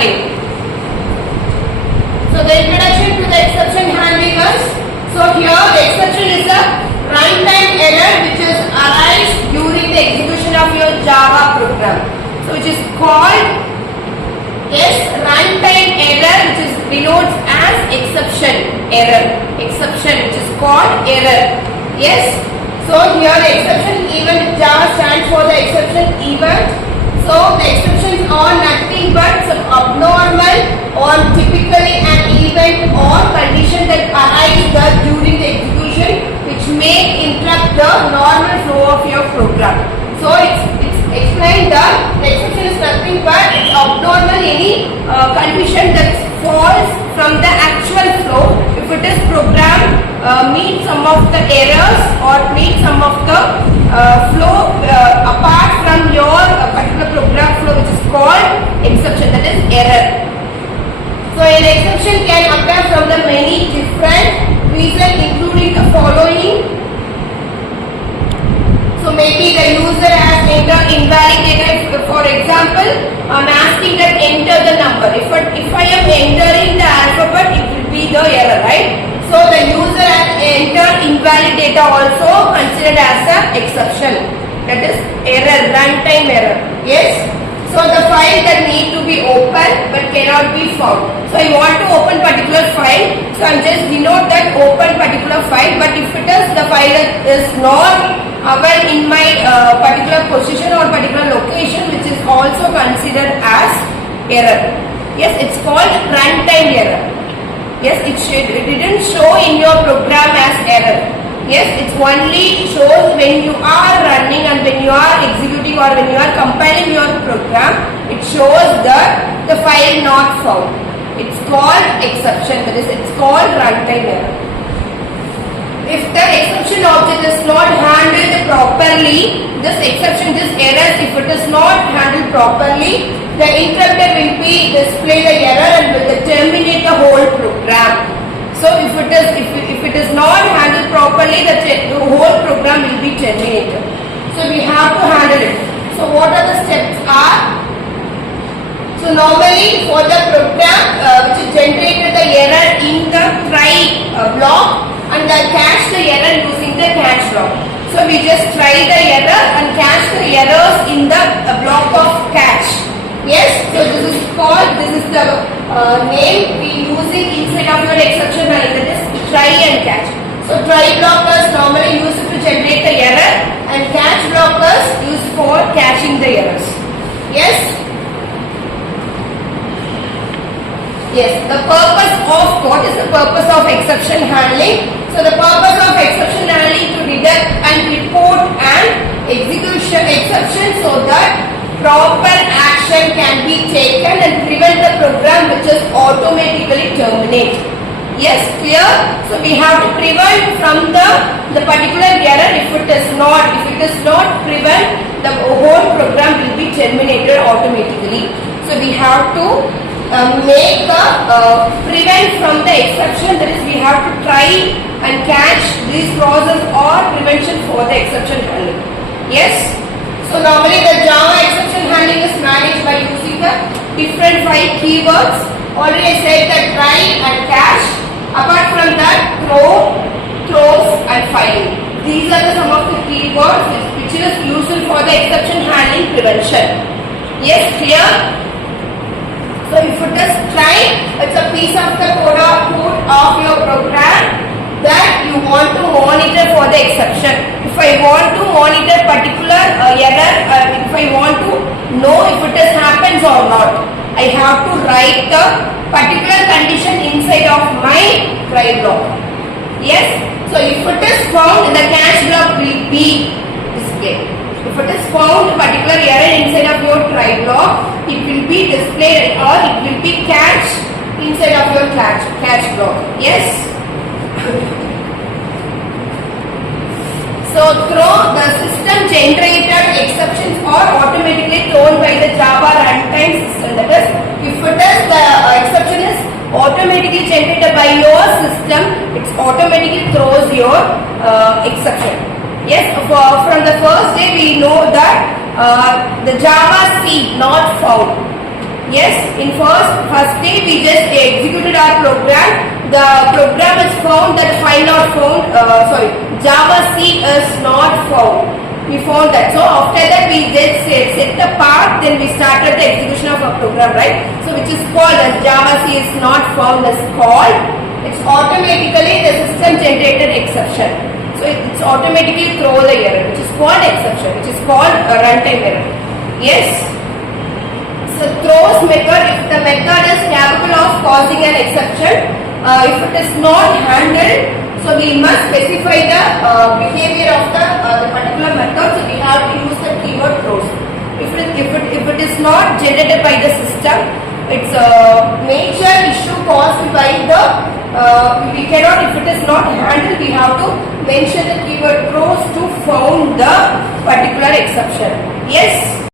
handling. So the introduction to the exception handling is, so here the exception is a runtime error which is arise during the execution of your Java program. So which is called runtime error, which is denotes as exception error. Exception which is called error. Yes. So here the exception event, Java stands for the exception event. So the exceptions are nothing but some abnormal or typically an event or condition that arise during the execution which may interrupt the normal flow of your program. So it's explained that the exception is nothing but it's abnormal any condition that falls from the actual flow. If it is program meet some of the errors or meet some of the flow apart from your particular program flow, which is called exception, that is error. So an exception can occur from the many different reasons, including the following. So maybe the user has entered invalid data. For example, I am asking that enter the number. If I am entering the alphabet, it will be the error, right? So the user has entered invalid data also considered as an exception. That is error, runtime error. Yes. So the file that need to be opened but cannot be found. So I want to open particular file. So I am just denote that open particular file. But if it is the file is not available in my particular position or particular location, which is also considered as error. Yes, it's called runtime error. Yes, it didn't show in your program as error. Yes, it only shows when you are running and when you are executing or when you are compiling your program, it shows that the file not found. It's called exception, that is, it's called runtime error. If the exception object is not handled properly, this exception, this error, if it is not handled properly, the interpreter will be display the error and will terminate the whole program. So if it is not handled properly, the whole program will be terminated. So we have to handle it. So what are the steps are? So normally for the program which generated the error in the try block and catch the error using the catch block. So we just try the error and catch the errors in the block of catch. Yes, so this is the name we using inside of your exception handling, that is try and catch. So try block is normally used to generate the error and catch block is used for catching the errors. Yes? Yes, the purpose of, what is the purpose of exception handling? So the purpose of exception handling to detect and report an exception so that proper action can be taken and prevent the program which is automatically terminated. Yes, clear? So we have to prevent from the particular error. If it is not prevent, the whole program will be terminated automatically. So we have to prevent from the exception, that is we have to try and catch this process or prevention for the exception handling. Yes? So normally the Java exception handling is managed by using the different 5 keywords. Already I said that try and catch. Apart from that, throws and filing. These are some of the keywords which is useful for the exception handling prevention. Yes, clear? So if it is try, it's a piece of the code of your program that you want to monitor for the exception. If I want to monitor particular error, if I want to know if it happens or not, I have to write the particular condition inside of my try block. Yes. So if it is found, the catch block will be displayed. If it is found particular error inside of your try block, it will be displayed or it will be catched inside of your catch block. Yes. So through the system generated exceptions are automatically thrown by the Java runtime system. That is, if it is the exception is automatically generated by your system, it automatically throws your exception. Yes, from the first day we know that the Java C not found. Yes, in first day we just executed our program. The program is found that file not found, Java C is not found. We found that. So after that we just set the path, then we started the execution of a program, right? So which is called as Java C is not found is called. It's automatically the system generated exception. So it's automatically throw the error, which is called exception, which is called a runtime error. Yes. So throws method, if the method is capable of causing an exception, if it is not handled, so we must specify the behavior of the particular method. So we have to use the keyword throws. If it is not generated by the system, it's a major issue caused by the we cannot, if it is not handled, we have to mention the keyword throws to found the particular exception. Yes.